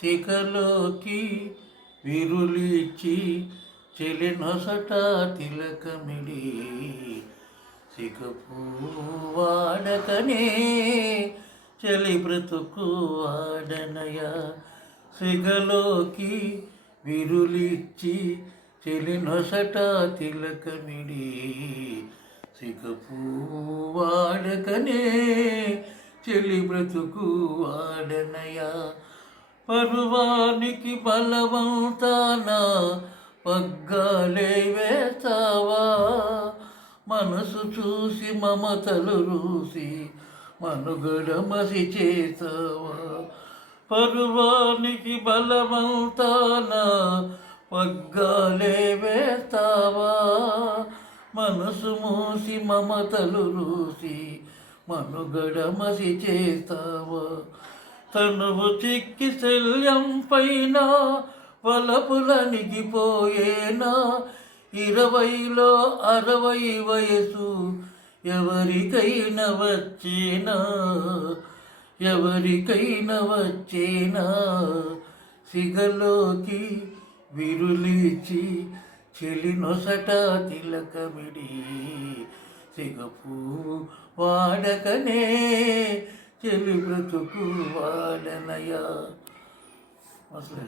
శిఖలోకి విరులిచి చెలి నొసట తిలకమిడి సిగపు వాడకనే చలి బ్రతుకు వాడనయ సిగలోకి విరులిచ్చి చెలి నొసట తిలకమిడి సిగపు వాడకనే చెలి బ్రతుకు వాడనయా పరువానికి బలవంతాన పగ్గాలే వేస్తావా? మనసు చూసి మమతలు రూసి మనుగడ మసి చేసావా పరువానికి బలవంతాన పగ్గాలే వేస్తావా? మనసు మూసి మమతలు రూసి మనుగడ మసి చేస్తావా? తనువు చిక్కి శల్యం పైన వలపులనిగిపోయేనా? ఇరవైలో అరవై వయసు ఎవరికైనా వచ్చేనా? ఎవరికైనా వచ్చేనా? సిగలోకి విరులిచి చెలి నొసట తిలకమిడి సిగపు వాడకనే చెలి బ్రతుకు వాడనయా అసలు